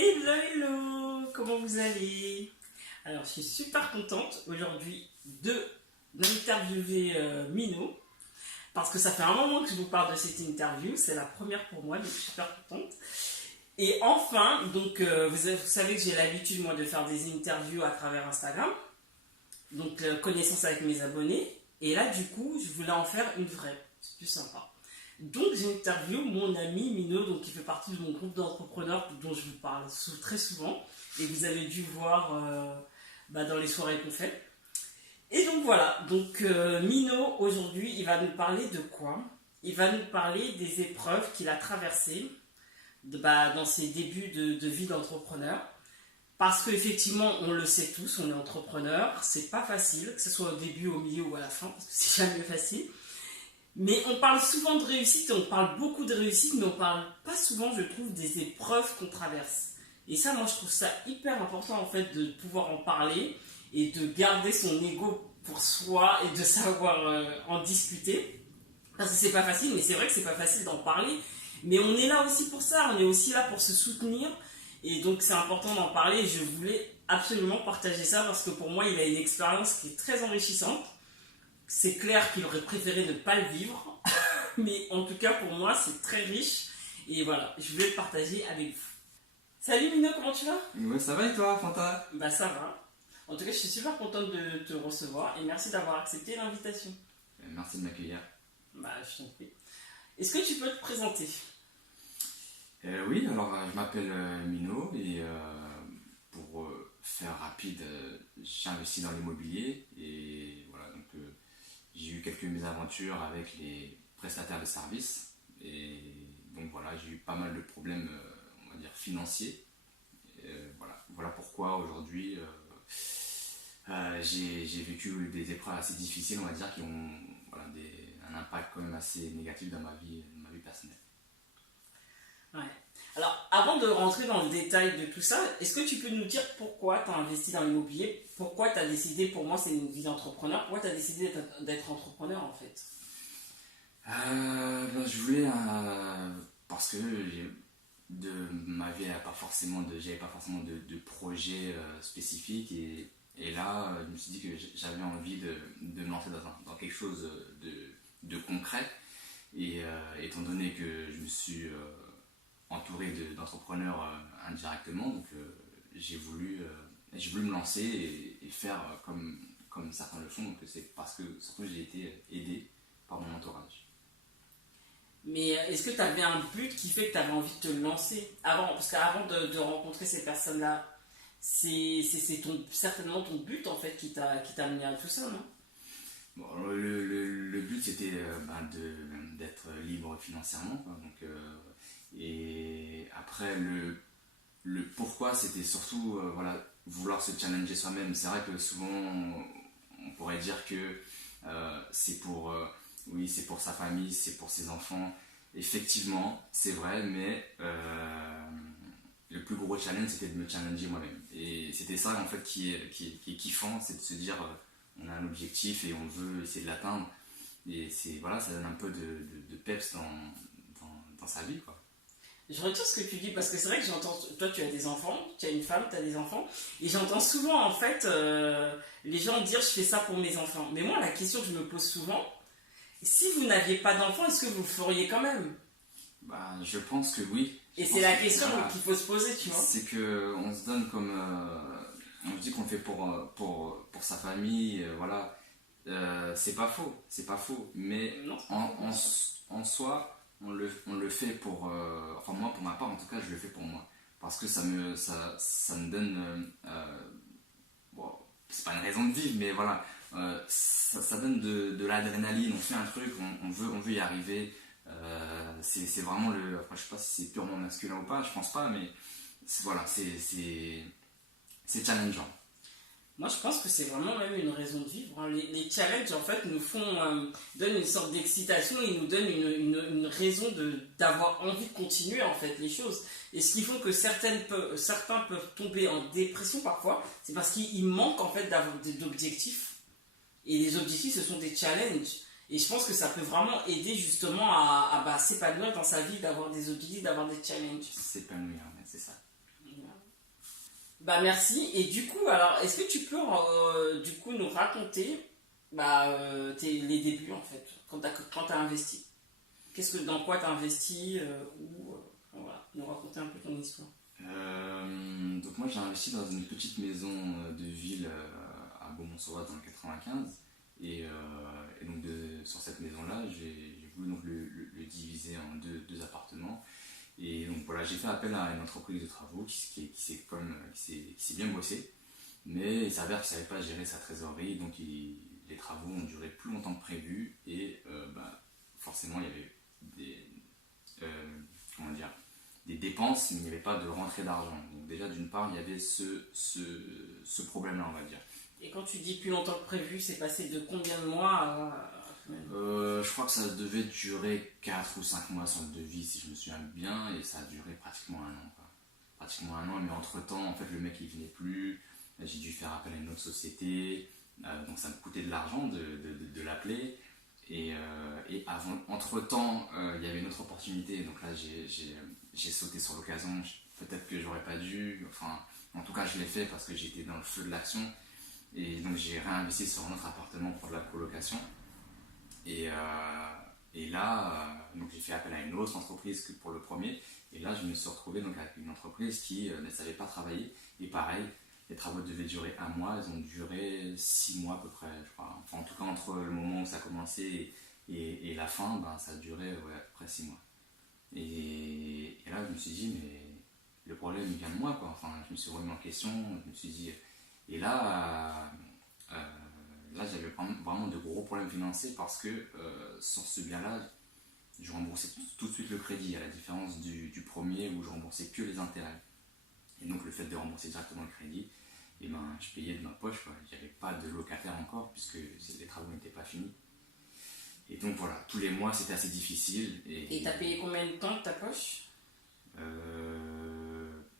Hello, hello, comment vous allez? Alors, je suis super contente aujourd'hui d'interviewer Mino, parce que ça fait un moment que je vous parle de cette interview, c'est la première pour moi, donc je suis super contente. Et enfin, donc vous savez que j'ai l'habitude moi de faire des interviews à travers Instagram, donc connaissance avec mes abonnés, et là du coup, je voulais en faire une vraie, c'est plus sympa. Donc j'interviewe mon ami Mino, donc, qui fait partie de mon groupe d'entrepreneurs dont je vous parle très souvent et vous avez dû voir dans les soirées qu'on fait. Et donc voilà, donc Mino aujourd'hui il va nous parler de quoi? Il va nous parler des épreuves qu'il a traversées dans ses débuts de vie d'entrepreneur. Parce qu'effectivement, on le sait tous, on est entrepreneur, c'est pas facile, que ce soit au début, au milieu ou à la fin, parce que c'est jamais facile. Mais on parle souvent de réussite, on parle beaucoup de réussite, mais on parle pas souvent, je trouve, des épreuves qu'on traverse. Et ça, moi, je trouve ça hyper important, en fait, de pouvoir en parler et de garder son ego pour soi et de savoir en discuter. Parce que c'est pas facile, mais c'est vrai que c'est pas facile d'en parler. Mais on est là aussi pour ça, on est aussi là pour se soutenir. Et donc, c'est important d'en parler. Et je voulais absolument partager ça parce que pour moi, il a une expérience qui est très enrichissante. C'est clair qu'il aurait préféré ne pas le vivre, mais en tout cas pour moi c'est très riche et voilà, je voulais le partager avec vous. Salut Mino, comment tu vas? Ouais, ça va et toi, Fanta? Bah ça va. En tout cas, je suis super contente de te recevoir et merci d'avoir accepté l'invitation. Merci de m'accueillir. Bah je t'en prie. Est-ce que tu peux te présenter? Oui, alors je m'appelle Mino et pour faire rapide, j'ai investi dans l'immobilier et voilà, donc j'ai eu quelques mésaventures avec les prestataires de services et donc voilà, j'ai eu pas mal de problèmes, on va dire, financiers. Voilà pourquoi aujourd'hui j'ai vécu des épreuves assez difficiles, on va dire, qui ont un impact quand même assez négatif dans ma vie personnelle. Ouais. Alors, avant de rentrer dans le détail de tout ça, est-ce que tu peux nous dire pourquoi tu as investi dans l'immobilier? Pourquoi tu as décidé, pour moi c'est une vie d'entrepreneur, pourquoi tu as décidé d'être entrepreneur en fait? Je voulais, parce que de ma vie, j'avais pas forcément de projet spécifique et là, je me suis dit que j'avais envie de me lancer dans quelque chose de concret et étant donné que je me suis entouré d'entrepreneurs indirectement, donc j'ai voulu me lancer et faire comme certains le font, donc c'est parce que surtout j'ai été aidé par mon entourage. Mais est-ce que tu avais un but qui fait que tu avais envie de te lancer avant? Parce qu'avant de rencontrer ces personnes-là, c'est certainement ton but en fait qui t'a amené à tout ça, non? Bon, le but c'était d'être libre financièrement, quoi. Donc, et après le pourquoi c'était surtout vouloir se challenger soi-même. C'est vrai que souvent on pourrait dire que c'est pour oui, c'est pour sa famille, c'est pour ses enfants. Effectivement, c'est vrai, mais le plus gros challenge, c'était de me challenger moi-même. Et c'était ça, en fait, qui est kiffant, c'est de se dire, on a un objectif et on veut essayer de l'atteindre. Et ça donne un peu de peps dans sa vie, quoi. Je retiens ce que tu dis parce que c'est vrai que j'entends, toi tu as des enfants, tu as une femme, tu as des enfants, et j'entends souvent en fait les gens dire je fais ça pour mes enfants. Mais moi la question que je me pose souvent, si vous n'aviez pas d'enfants, est-ce que vous le feriez quand même? Je pense que oui. Et c'est la question qu'il faut se poser, tu vois. C'est qu'on se donne comme... on se dit qu'on le fait pour sa famille, voilà. C'est pas faux. Mais Non, en soi, on le fait pour... enfin moi, pour ma part, en tout cas, je le fais pour moi. Parce que ça me donne... bon, c'est pas une raison de vivre, mais voilà. Ça donne de l'adrénaline, on fait un truc, on veut y arriver. C'est vraiment après, je sais pas si c'est purement masculin ou pas, je pense pas, mais c'est challengeant. moi je pense que c'est vraiment même une raison de vivre, hein. Les challenges en fait nous donnent une sorte d'excitation, ils nous donnent une raison d'avoir envie de continuer en fait les choses. Et ce qui fait que certains peuvent tomber en dépression parfois, c'est parce qu'il manque en fait d'objectifs. Et les objectifs, ce sont des challenges. Et je pense que ça peut vraiment aider justement à s'épanouir dans sa vie, d'avoir des objectifs, d'avoir des challenges. S'épanouir, c'est ça. Bah merci. Et du coup, alors, est-ce que tu peux du coup nous raconter les débuts en fait, quand t'as investi? Dans quoi t'as investi voilà, nous raconter un peu ton histoire. Donc moi j'ai investi dans une petite maison de ville à Beaumont-sur-Oise dans le 95 et donc sur cette maison-là j'ai voulu donc le diviser en deux appartements et donc voilà j'ai fait appel à une entreprise de travaux qui s'est bien bossée mais il s'avère qu'il ne savait pas gérer sa trésorerie donc les travaux ont duré plus longtemps que prévu et forcément il y avait comment dire, des dépenses, mais il n'y avait pas de rentrée d'argent. Donc déjà, d'une part, il y avait ce problème-là, on va dire. Et quand tu dis plus longtemps que prévu, c'est passé de combien de mois Je crois que ça devait durer 4 ou 5 mois sur le devis, si je me souviens bien, et ça a duré pratiquement un an. Quoi. Pratiquement un an, mais entre-temps, en fait, le mec, il venait plus. J'ai dû faire appel à une autre société, donc ça me coûtait de l'argent de l'appeler. Et entre-temps, il y avait une autre opportunité, donc là j'ai sauté sur l'occasion, peut-être que j'aurais pas dû, enfin en tout cas je l'ai fait parce que j'étais dans le feu de l'action, et donc j'ai réinvesti sur un autre appartement pour de la colocation, et là donc j'ai fait appel à une autre entreprise que pour le premier, et là je me suis retrouvé donc avec une entreprise qui ne savait pas travailler, et pareil, les travaux devaient durer un mois, ils ont duré 6 mois à peu près, je crois. Enfin, en tout cas, entre le moment où ça a commencé et la fin, ça a duré à peu près 6 mois. Et là, je me suis dit, mais le problème, il vient de moi, quoi. Enfin, je me suis remis en question, je me suis dit... Et là j'avais vraiment de gros problèmes financiers parce que sur ce bien-là, je remboursais tout de suite le crédit, à la différence du premier où je remboursais que les intérêts. Et donc le fait de rembourser directement le crédit, je payais de ma poche, quoi. J'avais pas de locataire encore puisque les travaux n'étaient pas finis. Et donc voilà, tous les mois c'était assez difficile. Et t'as payé combien de temps de ta poche?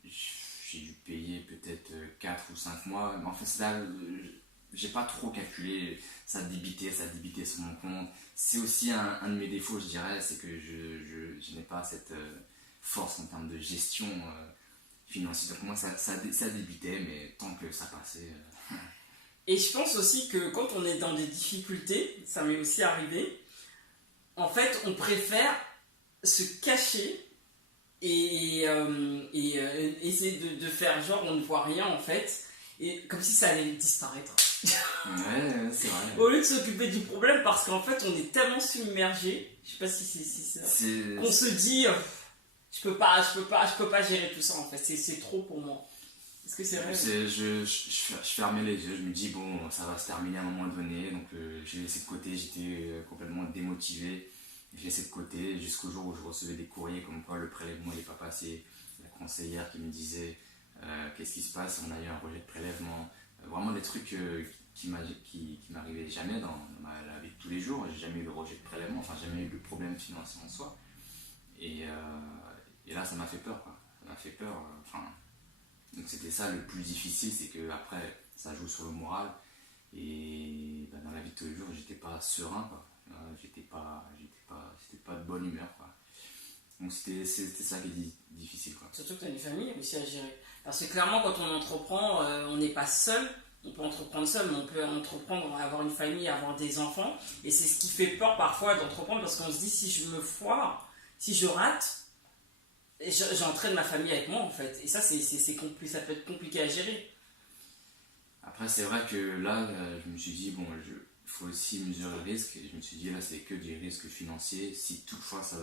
J'ai dû payer peut-être 4 ou 5 mois. Mais en fait, là, j'ai pas trop calculé. Ça débitait sur mon compte. C'est aussi un de mes défauts, je dirais, c'est que je n'ai pas cette force en termes de gestion financière. Donc moi, ça débitait, mais tant que ça passait... Et je pense aussi que quand on est dans des difficultés, ça m'est aussi arrivé, en fait, on préfère se cacher et essayer de faire genre on ne voit rien en fait, et comme si ça allait disparaître. Ouais, c'est vrai. Au lieu de s'occuper du problème, parce qu'en fait, on est tellement submergé, je sais pas si c'est ça, qu'on se dit, je peux pas gérer tout ça en fait, c'est trop pour moi. Est-ce que c'est vrai? Je fermais les yeux, je me dis bon, ça va se terminer à un moment donné, donc je l'ai laissé de côté, j'étais complètement démotivé, je l'ai laissé de côté jusqu'au jour où je recevais des courriers comme quoi le prélèvement n'est pas passé, la conseillère qui me disait qu'est-ce qui se passe, on a eu un rejet de prélèvement, vraiment des trucs qui m'arrivaient jamais dans la vie de tous les jours, j'ai jamais eu de rejet de prélèvement, enfin jamais eu de problème financier en soi, et là ça m'a fait peur, quoi. Ça m'a fait peur, donc c'était ça le plus difficile, c'est que après ça joue sur le moral et dans la vie de tous les jours j'étais pas serein, quoi. J'étais pas de bonne humeur, quoi. Donc c'était ça qui est difficile, quoi. Surtout que tu as une famille aussi à gérer. Parce que clairement quand on entreprend, on n'est pas seul. On peut entreprendre seul, mais on peut entreprendre, avoir une famille, avoir des enfants. Et c'est ce qui fait peur parfois d'entreprendre parce qu'on se dit si je me foire, si je rate, j'entraîne ma famille avec moi en fait. Et ça, ça peut être compliqué à gérer. Après, c'est vrai que là, je me suis dit, bon, il faut aussi mesurer le risque. Et je me suis dit, là, c'est que des risques financiers. Si toutefois ça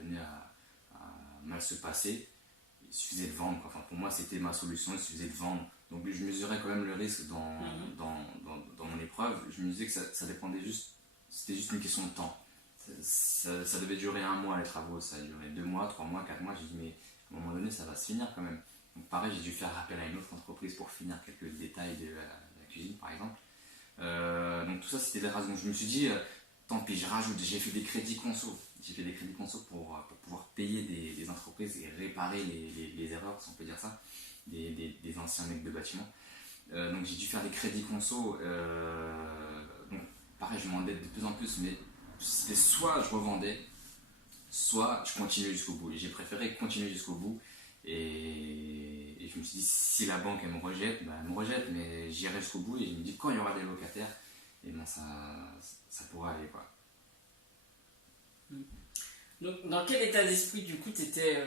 venait à mal se passer, il suffisait de vendre. Enfin, pour moi, c'était ma solution, il suffisait de vendre. Donc, je mesurais quand même le risque dans mon épreuve. Je me disais que ça dépendait c'était juste une question de temps. Ça devait durer un mois les travaux, ça a duré 2 mois, 3 mois, 4 mois. J'ai dit mais à un moment donné ça va se finir quand même. Donc pareil, j'ai dû faire appel à une autre entreprise pour finir quelques détails de la cuisine par exemple. Donc tout ça c'était des raisons. Je me suis dit tant pis, j'ai fait des crédits conso. J'ai fait des crédits conso pour pouvoir payer des entreprises et réparer les erreurs, si on peut dire ça, des anciens mecs de bâtiment. Donc j'ai dû faire des crédits conso. Donc pareil, je m'endette de plus en plus, mais c'était soit je revendais, soit je continuais jusqu'au bout. Et j'ai préféré continuer jusqu'au bout et je me suis dit, si la banque elle me rejette, bah, elle me rejette, mais j'irai jusqu'au bout. Et je me dis, quand il y aura des locataires, et ben ça pourra aller, quoi. Donc, dans quel état d'esprit, du coup, tu étais.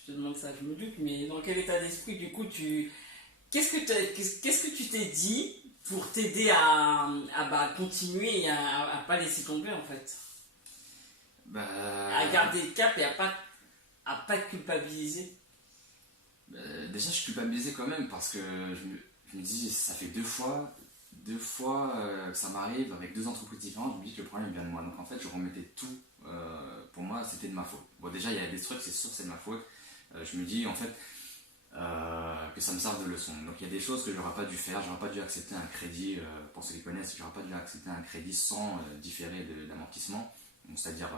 Je te demande ça, je me doute, mais dans quel état d'esprit, du coup, qu'est-ce que tu t'es dit pour t'aider à continuer et à pas laisser tomber, en fait? À garder le cap et à pas culpabiliser? Déjà, je suis culpabilisé quand même parce que je me dis, ça fait deux fois que ça m'arrive avec deux entreprises différentes. Je me dis que le problème vient de moi. Donc en fait, je remettais tout. Pour moi, c'était de ma faute. Bon, déjà, il y a des trucs, c'est sûr, c'est de ma faute. Je me dis en fait que ça me sert de leçon. Donc il y a des choses que j'aurais pas dû faire. J'aurais pas dû accepter un crédit. Pour ceux qui connaissent, j'aurais pas dû accepter un crédit sans différer d'amortissement. C'est-à-dire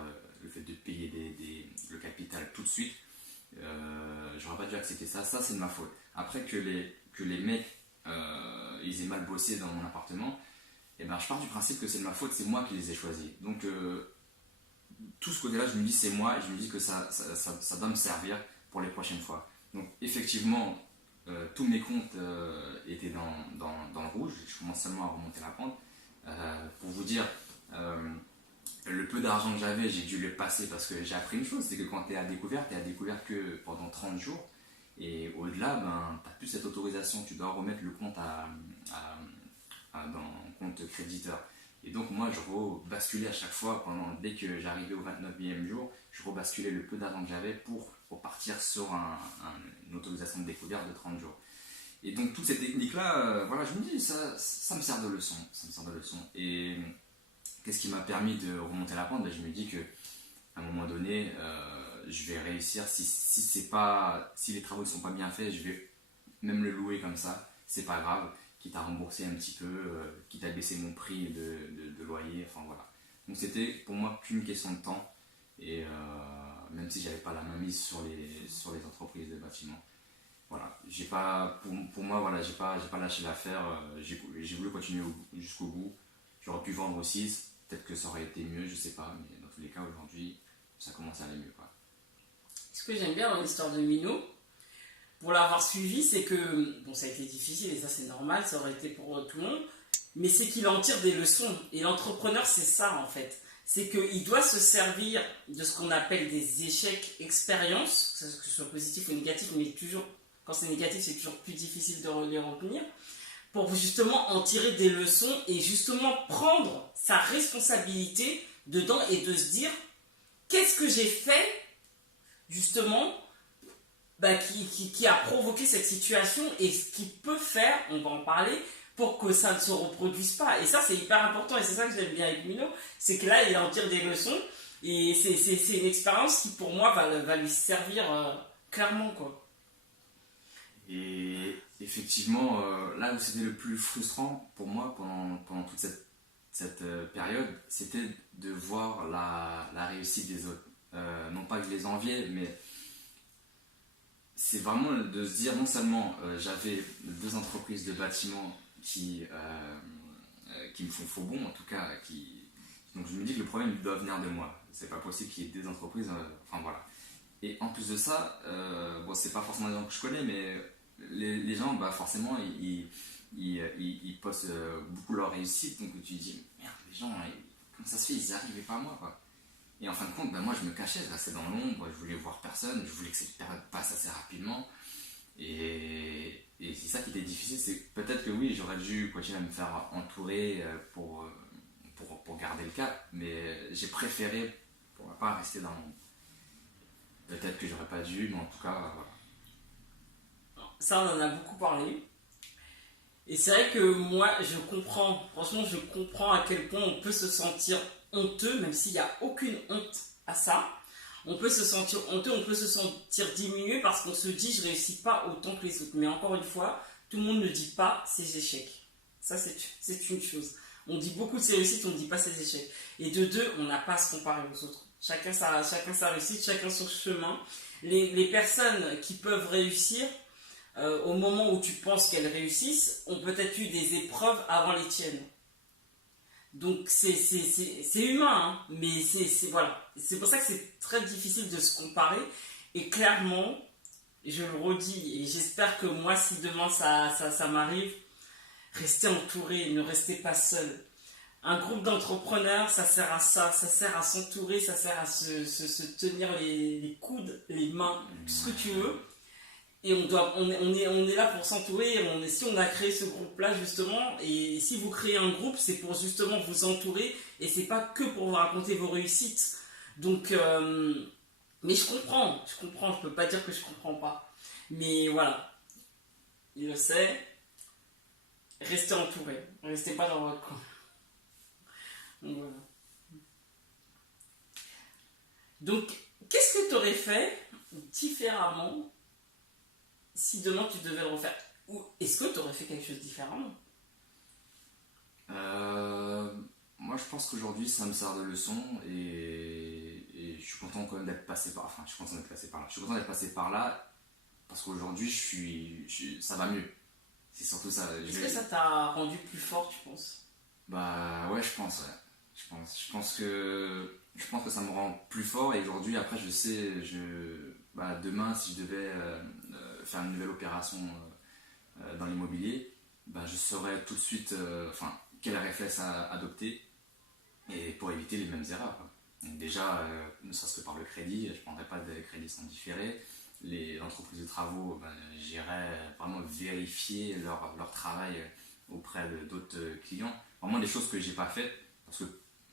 le fait de payer le capital tout de suite. J'aurais pas dû accepter ça. Ça, c'est de ma faute. Après que les mecs ils aient mal bossé dans mon appartement, et ben je pars du principe que c'est de ma faute, c'est moi qui les ai choisis. Donc tout ce côté-là, je me dis c'est moi, et je me dis que ça doit me servir pour les prochaines fois. Donc effectivement, tous mes comptes étaient dans le rouge. Je commence seulement à remonter la pente. Pour vous dire, le peu d'argent que j'avais, j'ai dû le passer parce que j'ai appris une chose, c'est que quand tu es à découvert que pendant 30 jours. Et au-delà, ben, tu n'as plus cette autorisation, tu dois remettre le compte dans un compte créditeur. Et donc moi, je rebasculais à chaque fois, dès que j'arrivais au 29e jour, je rebasculais le peu d'argent que j'avais pour partir sur une autorisation de découverte de 30 jours. Et donc toutes ces techniques-là, voilà, je me dis, ça me sert de leçon. Et qu'est-ce qui m'a permis de remonter la pente? Ben, je me dis qu'à un moment donné, je vais réussir. Si les travaux ne sont pas bien faits, je vais même le louer comme ça, c'est pas grave, quitte à rembourser un petit peu, quitte à baisser mon prix de loyer, enfin voilà. Donc c'était pour moi qu'une question de temps, et même si j'avais pas la main mise sur les entreprises de bâtiments, voilà, pour moi, voilà, j'ai pas lâché l'affaire, j'ai voulu continuer jusqu'au bout. J'aurais pu vendre aussi, peut-être que ça aurait été mieux, je sais pas, mais dans tous les cas aujourd'hui ça commence à aller mieux, quoi. Ce que j'aime bien dans l'histoire de Mino, pour l'avoir suivi, c'est que, bon, ça a été difficile et ça c'est normal, ça aurait été pour tout le monde, mais c'est qu'il en tire des leçons. Et l'entrepreneur, c'est ça en fait. C'est qu'il doit se servir de ce qu'on appelle des échecs expériences, que ce soit positif ou négatif, mais toujours, quand c'est négatif, c'est toujours plus difficile de les retenir, pour justement en tirer des leçons et justement prendre sa responsabilité dedans et de se dire, qu'est-ce que j'ai fait justement qui a provoqué cette situation et ce qu'il peut faire, on va en parler, pour que ça ne se reproduise pas. Et ça, c'est hyper important et c'est ça que j'aime bien avec Mino, c'est que là, il en tire des leçons et c'est une expérience qui, pour moi, va lui servir clairement, quoi. Et effectivement, là où c'était le plus frustrant pour moi pendant toute cette période, c'était de voir la réussite des autres. Non pas que je les enviais, mais c'est vraiment de se dire, non seulement j'avais deux entreprises de bâtiments qui me font faux bon, en tout cas, donc je me dis que le problème doit venir de moi. C'est pas possible qu'il y ait des entreprises, enfin voilà. Et en plus de ça, bon, c'est pas forcément des gens que je connais, mais les gens, bah, forcément, ils postent beaucoup leur réussite, donc tu te dis, merde, les gens, comment ça se fait, ils n'y arrivaient pas à moi, quoi. Et en fin de compte, ben moi je me cachais, je restais dans l'ombre, je voulais voir personne, je voulais que cette période passe assez rapidement. Et c'est ça qui était difficile, c'est peut-être que oui, j'aurais dû continuer à me faire entourer pour garder le cap, mais j'ai préféré pour ne pas rester dans l'ombre. Peut-être que j'aurais pas dû, mais en tout cas, voilà. Ça, on en a beaucoup parlé. Et c'est vrai que moi, franchement, je comprends à quel point on peut se sentir honteux, même s'il n'y a aucune honte à ça. On peut se sentir honteux, on peut se sentir diminué parce qu'on se dit je réussis pas autant que les autres. Mais encore une fois, tout le monde ne dit pas ses échecs. Ça, c'est une chose. On dit beaucoup de ses réussites, on ne dit pas ses échecs. Et de deux, on n'a pas à se comparer aux autres. Chacun sa réussite, chacun son chemin. Les personnes qui peuvent réussir, au moment où tu penses qu'elles réussissent, ont peut-être eu des épreuves avant les tiennes. Donc c'est humain, hein, mais voilà. C'est pour ça que c'est très difficile de se comparer. Et clairement, je le redis, et j'espère que moi, si demain ça m'arrive, restez entouré, ne restez pas seul. Un groupe d'entrepreneurs, ça sert à ça sert à s'entourer, ça sert à se tenir les coudes, les mains, tout ce que tu veux. Et on est là pour s'entourer. Si on a créé ce groupe-là, justement, et si vous créez un groupe, c'est pour justement vous entourer, et c'est pas que pour vous raconter vos réussites. Donc, mais je comprends, je peux pas dire que je comprends pas. Mais voilà, il le sait, restez entouré, restez pas dans votre coin. Donc, voilà. Donc, qu'est-ce que tu aurais fait différemment si demain tu devais le refaire? Ou est-ce que tu aurais fait quelque chose différemment? Moi, je pense qu'aujourd'hui, ça me sert de leçon et je suis content quand même d'être passé par. Enfin, je suis content d'être passé par là. Je suis content d'être passé par là parce qu'aujourd'hui, ça va mieux. C'est surtout ça. Est-ce que ça t'a rendu plus fort, tu penses? Bah ouais, je pense, ouais. Je pense que ça me rend plus fort et aujourd'hui, après, je sais, bah, demain, si je devais faire une nouvelle opération dans l'immobilier, bah, je saurais tout de suite quel réflexe adopter et pour éviter les mêmes erreurs, quoi. Donc déjà, ne serait-ce que par le crédit, je ne prendrais pas de crédit sans différé. Les entreprises de travaux, ben, j'irais vraiment vérifier leur travail auprès d'autres clients. Vraiment des choses que j'ai pas faites parce que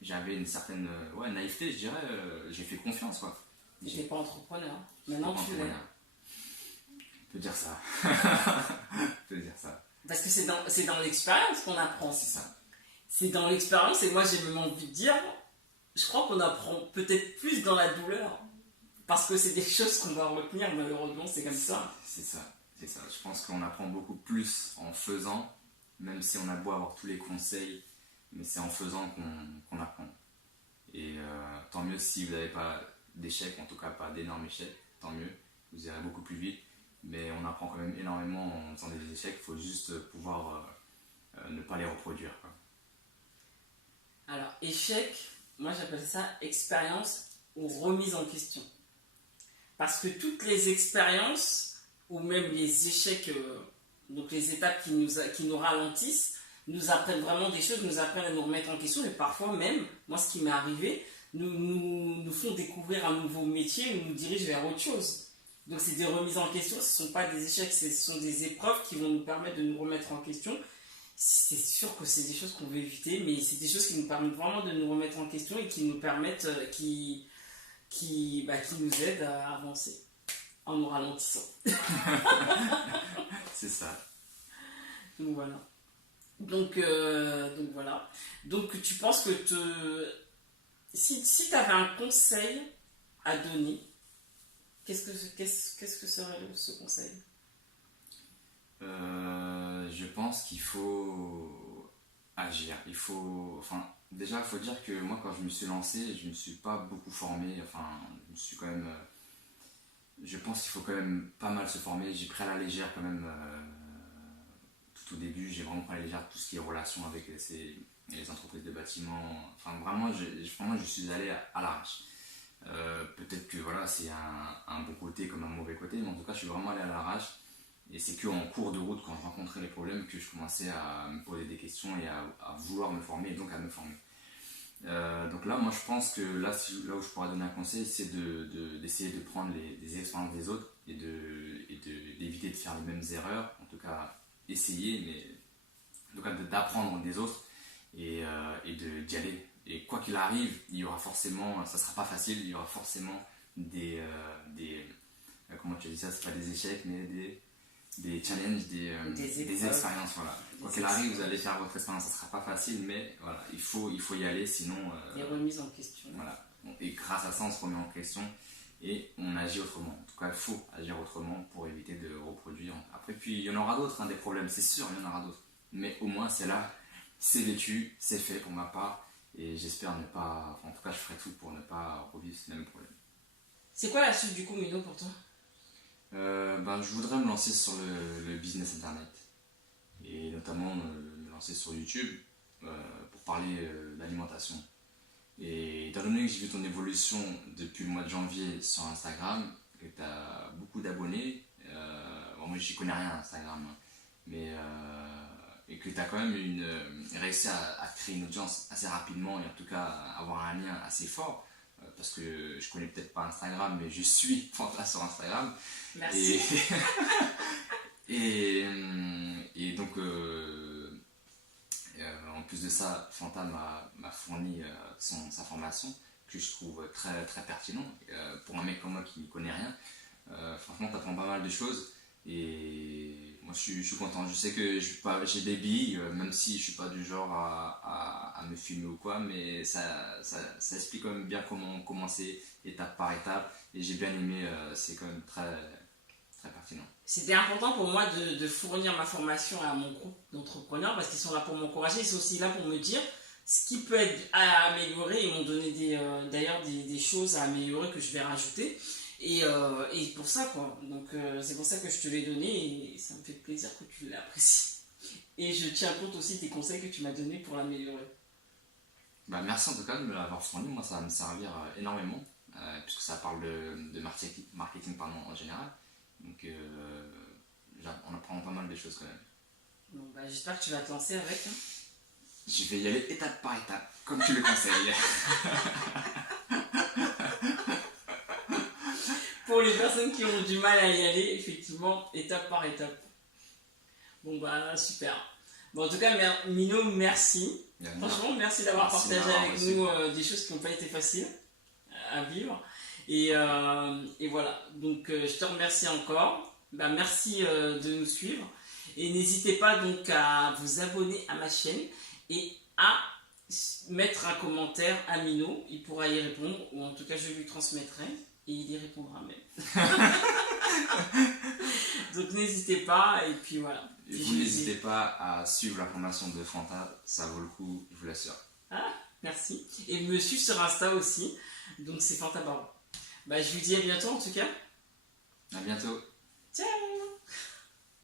j'avais une certaine naïveté, je dirais. J'ai fait confiance, quoi. Tu n'étais pas entrepreneur. Maintenant tu l'es. On peut dire ça. On peut dire ça. Parce que c'est dans l'expérience qu'on apprend. C'est ça. C'est dans l'expérience, et moi j'ai même envie de dire, je crois qu'on apprend peut-être plus dans la douleur. Parce que c'est des choses qu'on va retenir, malheureusement, c'est comme ça. C'est ça. Je pense qu'on apprend beaucoup plus en faisant, même si on a beau avoir tous les conseils, mais c'est en faisant qu'on apprend. Et tant mieux si vous n'avez pas d'échecs, en tout cas pas d'énormes échecs, tant mieux, vous irez beaucoup plus vite. Mais on apprend quand même énormément en faisant des échecs, il faut juste pouvoir ne pas les reproduire, quoi. Alors, échec, moi j'appelle ça expérience ou remise en question. Parce que toutes les expériences, ou même les échecs, donc les étapes qui nous ralentissent, nous apprennent vraiment des choses, nous apprennent à nous remettre en question, et parfois même, moi ce qui m'est arrivé, nous font découvrir un nouveau métier, nous dirigent vers autre chose. Donc c'est des remises en question, ce ne sont pas des échecs, ce sont des épreuves qui vont nous permettre de nous remettre en question. C'est sûr que c'est des choses qu'on veut éviter, mais c'est des choses qui nous permettent vraiment de nous remettre en question et qui nous permettent, qui nous aident à avancer en nous ralentissant. C'est ça. Donc voilà. Donc voilà. Donc tu penses que si tu avais un conseil à donner, qu'est-ce que serait ce conseil? Je pense qu'il faut agir. Déjà, il faut dire que moi, quand je me suis lancé, je ne me suis pas beaucoup formé. Je pense qu'il faut quand même pas mal se former. J'ai pris à la légère quand même tout au début. J'ai vraiment pris à la légère tout ce qui est relation avec les entreprises de bâtiment. Enfin, vraiment, je suis allé à l'arrache. Peut-être que voilà, c'est un bon côté comme un mauvais côté, mais en tout cas, je suis vraiment allé à l'arrache. Et c'est qu'en cours de route, quand je rencontrais les problèmes, que je commençais à me poser des questions et à vouloir me former et donc à me former. Donc là, moi je pense que là où je pourrais donner un conseil, c'est d'essayer de prendre des expériences des autres et d'éviter de faire les mêmes erreurs. En tout cas, essayer, mais en tout cas d'apprendre des autres et d'y aller. Et quoi qu'il arrive, il y aura forcément, ça sera pas facile, il y aura forcément comment tu dis ça, c'est pas des échecs, mais des challenges, des expériences, voilà. Quoi qu'il arrive, vous allez faire votre expérience, ça sera pas facile, mais voilà, il faut y aller, sinon... des remises en question. Voilà. Et grâce à ça, on se remet en question et on agit autrement. En tout cas, il faut agir autrement pour éviter de reproduire. Après, puis il y en aura d'autres, des problèmes, c'est sûr, il y en aura d'autres. Mais au moins, c'est là, c'est vécu, c'est fait pour ma part, et j'espère ne pas... en tout cas, je ferai tout pour ne pas revivre ce même problème. C'est quoi la suite du coup, Mino, pour toi? Je voudrais me lancer sur le business internet et notamment me lancer sur YouTube pour parler d'alimentation. Et étant donné que j'ai vu ton évolution depuis le mois de janvier sur Instagram, que tu as beaucoup d'abonnés, Bon, moi, j'y connais rien à Instagram, hein, mais et que tu as quand même réussi à créer une audience assez rapidement et en tout cas avoir un lien assez fort. Parce que je connais peut-être pas Instagram, mais je suis Fanta sur Instagram. Merci. Et donc, en plus de ça, Fanta m'a fourni sa formation que je trouve très, très pertinent. Pour un mec comme moi qui ne connaît rien, franchement, tu apprends pas mal de choses. Et moi, je suis content. Je sais que j'ai des billes, même si je suis pas du genre à me filmer ou quoi, mais ça explique quand même bien comment commencer étape par étape. Et j'ai bien aimé, c'est quand même très, très pertinent. C'était important pour moi de fournir ma formation à mon groupe d'entrepreneurs parce qu'ils sont là pour m'encourager, ils sont aussi là pour me dire ce qui peut être à améliorer. Ils m'ont donné d'ailleurs des choses à améliorer que je vais rajouter. Et pour ça, quoi. Donc, c'est pour ça que je te l'ai donné et ça me fait plaisir que tu l'apprécies. Et je tiens compte aussi des conseils que tu m'as donnés pour l'améliorer. Bah, merci en tout cas de me l'avoir fourni. Moi, ça va me servir énormément puisque ça parle de marketing en général. Donc, on apprend pas mal de choses quand même. Bon, bah, j'espère que tu vas te lancer avec. Hein. Je vais y aller étape par étape, comme tu le conseilles. Pour les personnes qui ont du mal à y aller, effectivement, étape par étape. Bon, bah, super. Bon, en tout cas, Mino, merci. Franchement, merci d'avoir partagé avec nous des choses qui n'ont pas été faciles à vivre. Et voilà. Donc, je te remercie encore. Bah, merci de nous suivre. Et n'hésitez pas donc à vous abonner à ma chaîne et à mettre un commentaire à Mino. Il pourra y répondre, ou en tout cas, je lui transmettrai. Et il y répondra même. Donc n'hésitez pas, et puis voilà. Et vous n'hésitez pas à suivre la formation de Fanta, ça vaut le coup, je vous l'assure. Ah, merci. Et me suivre sur Insta aussi, donc c'est Fanta Barbe. Bah, je vous dis à bientôt en tout cas. À bientôt. Ciao.